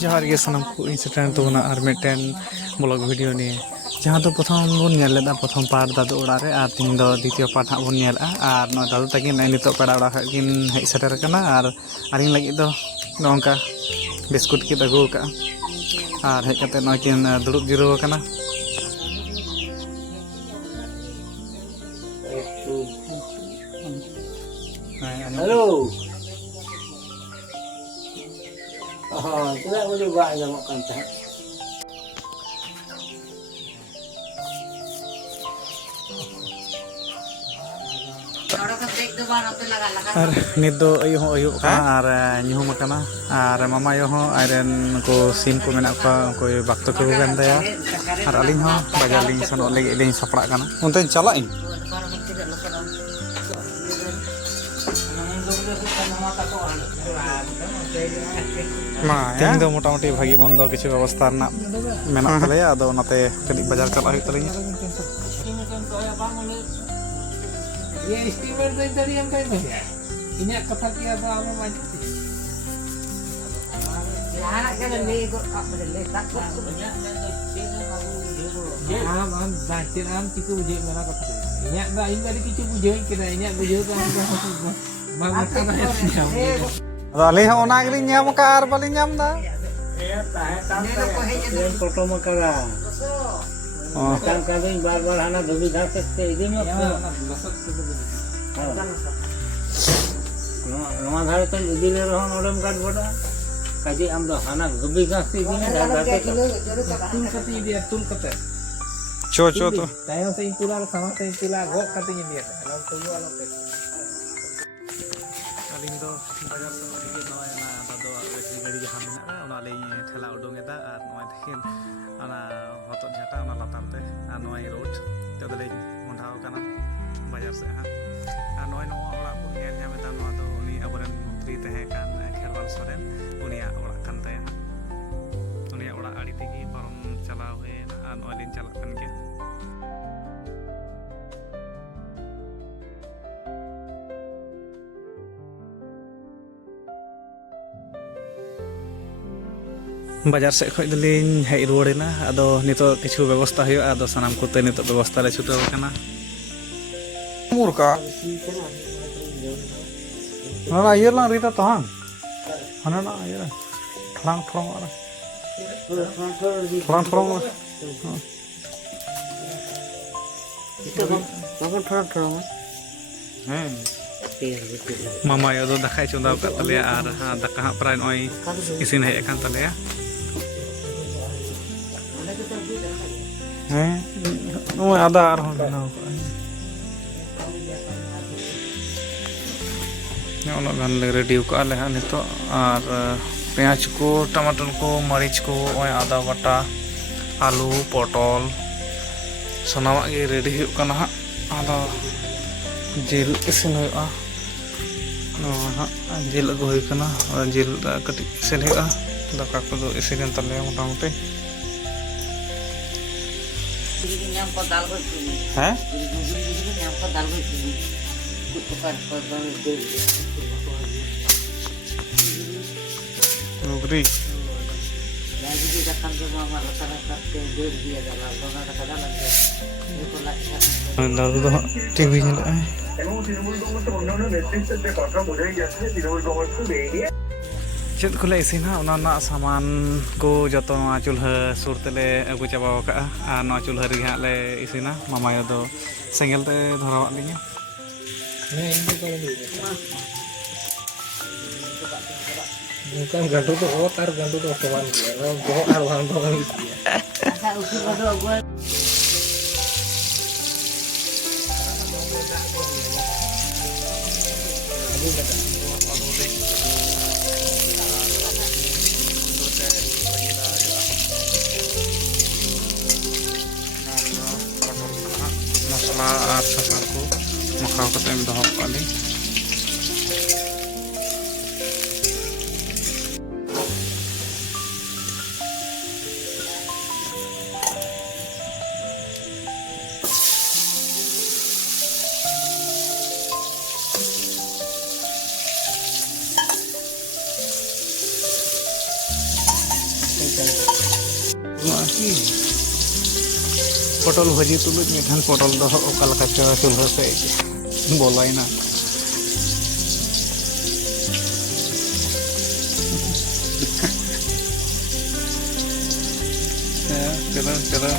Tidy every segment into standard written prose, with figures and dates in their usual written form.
जोहार गे सानम को इन सेटन तो ना और मिटन ब्लॉग वीडियो ने जहाँ तो प्रथम बन नेलेदा प्रथम पार्ट दादू ओड़ा रे और तीन दो द्वितीय पार्ट हां बन नेला और न दादू तकिन नितो पेड़ा ओड़ा किन हेज सेटर कना और आरिन लगी दो नोंका बिस्कुट की अगू का और हेज कते न किन दुड़ुब जिरो कना हेलो हाँ चला बोले बाय जमा करता है और नित दो अयो हो अयो का और ᱧᱩᱦᱩᱢ ᱟᱠᱟᱱᱟ और मामा यो हो आयरन को सिम को मेना को कोई वक्त को गन दया और अलिंग हो बाजार लिंग सन ओले लिंग सपड़ा kana उनते चला इन तीन दो मोटामुटी भागी बंद किछु व्यवस्था रना मेना तलेया अदो ओनाते कडी बाजार चला हुई तलिंग ये स्टीमर तो इधर ही हम कहीं में है इन्हें कथा किया था हमें मालूम थी यार क्या ले को आप ले तक हम बातें हम किसी बुझे मेरा कथा इन्हें ना इन बारी किसी बुझे कि ना इन्हें बुझे तो हम मां मत ना अले हो ओना गली ᱧᱟᱢ का आर बाली ᱧᱟᱢ दा फोटो में करा काम कर रही बार-बार आना धोबी घास से इधे में नवा धारे तो इधे ले रहो ओडम काट बड़ा काजे हम दो हाना धोबी घास से इधे में धार धार तुल कते दिया तुल कते चो चो तो तायो से तुला sama से तुला गो कते दिया हम तो यो आलो पे अलिंग दो बाजार से लगे नय ना दादो गाड़ी जहां मेना ओना ले ठेला उडोंगेदा और नय देखिन ana hotot jata ona latarte anoi road tadale mondhao kana bajar se ha anoi no ora ko ngel nyameta no do uni aboren mantri tehe kan kherwal soren unia ora kan taya unia ora ari tegi parom chalao he na anoi lin chalak kan ge बाजार से खो दलिन hedge रुआड़ेना अदो नितो किछु व्यवस्था हुआ अदो सनाम कोते नितो व्यवस्था ले छुटाव कना मुरका ना ये ला रीता तहां हना ना ये ठलांग ठलांग आ ठलांग ठलांग बाबा ठलांग ठलांग हैं मामा यो दो दखाय चंदाव का तले आर दका हा प्राय नय इसिन हे एकान तले हैं ओ आधा आर हो बनाओ ओनो गान ले रेडी का ले हा नितो और प्याज को टमाटर को मरीच को ओय आधा बटा आलू पटल सनावा के रेडी हो कना हा आदा जिल इसिन होगा जिल अगू हुई कना जिल कटी इसिन होगा दाका को दो इसिन तले मोटामुटी हैं लुगरी दादू तो टीवी चला है चेद को ले इसिना ओना सामान को जतो चूल्हा सुर तेले अगू चाबा का आ न चूल्हा रे हा ले इसिना मामा यो दो सेंगल ते धरावा लिया bukan gandu tuh otar gandu tuh kawan dia gua arwang doang dia asa usul bodoh gua masalah ar sasarku makau ketem doh kali Lagi. पटल भाजी तुलुज मिठान पटल दो ओका लका चो चुल्हा से बोलायना चलो चलो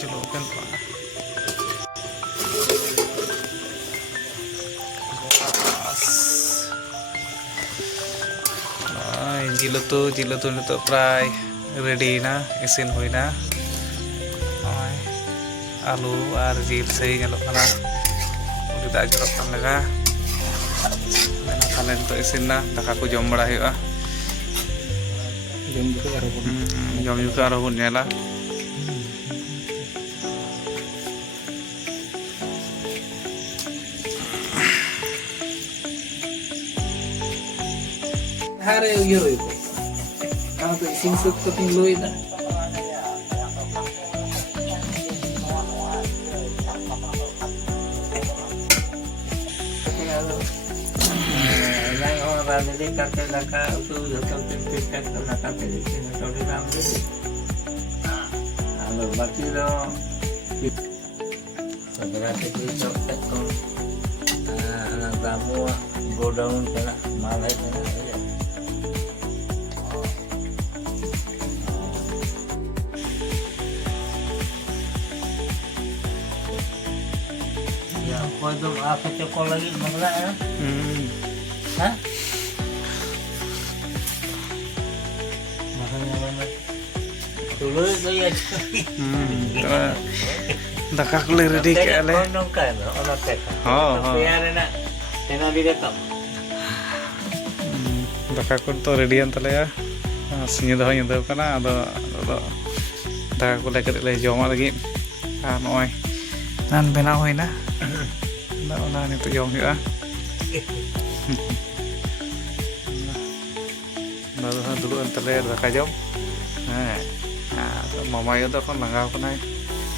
चलो ओपन जिल तो नित प्राय रेडी ना इसिन होना आलू और जिल सही ना दाग जरब लगा ताले नित इसिन ना दाका को जम बड़ा जम जुका आरो बन नेला Hari yo itu. Kalau tuh sing sup keping lo itu. Yang orang ini kata laka itu jatuh tempat kata laka itu jatuh di dalam itu. Kalau baki lo, segera kita cek anak kamu godaun kena malai kena. Kau tu apa cokol lagi mana ya? Hah? Makanya mana? Dulu tu ya. दाका को ले ready के ले Kondong kan, orang kata. हां Biar nak, kena direkam. दाका को तो ready अन तले सिंह दो हिंद कना अदो दाका को ले करे ले जमा लगी आ नय नान बेना होइना ना नितो जम हुआ दादो हा दुलु अन तले दाका जम हां मामा यो तो kon लगाव कनाय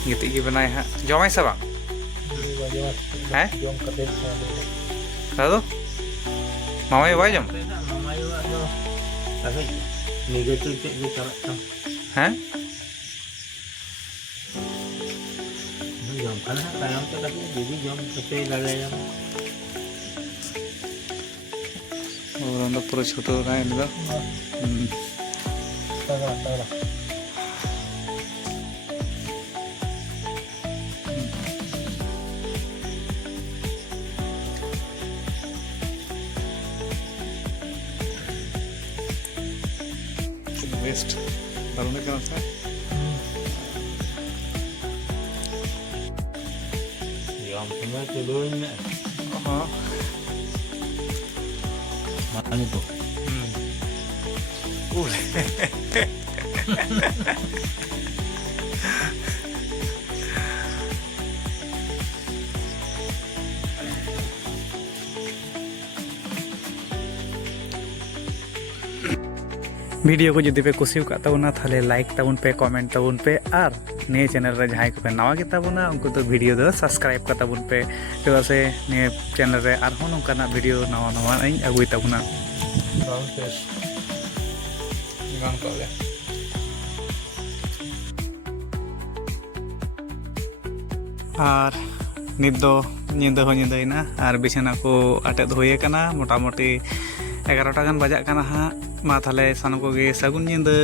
गिति की बनाय हा जमाय से बांग हैं Jom kata दादो मामा यो बाय जम Mama yo ada. Tapi ni dia tu cek dia tak. हैं Jom kana kalam tu tapi jadi jom kata lalai jam. और अंदर पूरा छोटो ना इनका Tara. वेस्ट बारूने का था Jom semua turun. हां Mana tu? वीडियो को जुदी पे कुसी तबना थाले लाइक तबन पे कमेंट तबन पे और ने चैनल रे जहां को पे नवा के तबना उनको तो वीडियो दो सब्सक्राइब का तबन पे चेदा से ने चैनल रे और होन नोंकाना वीडियो नवा नवा इन अगुई तबना गान को ले और नित दो निंदा हो निंदाइना और बिछाना को अटेद होये कना मोटामोटी 11टा गान बजाक कना हा मा थाले सानम को गे सगुन निंदा।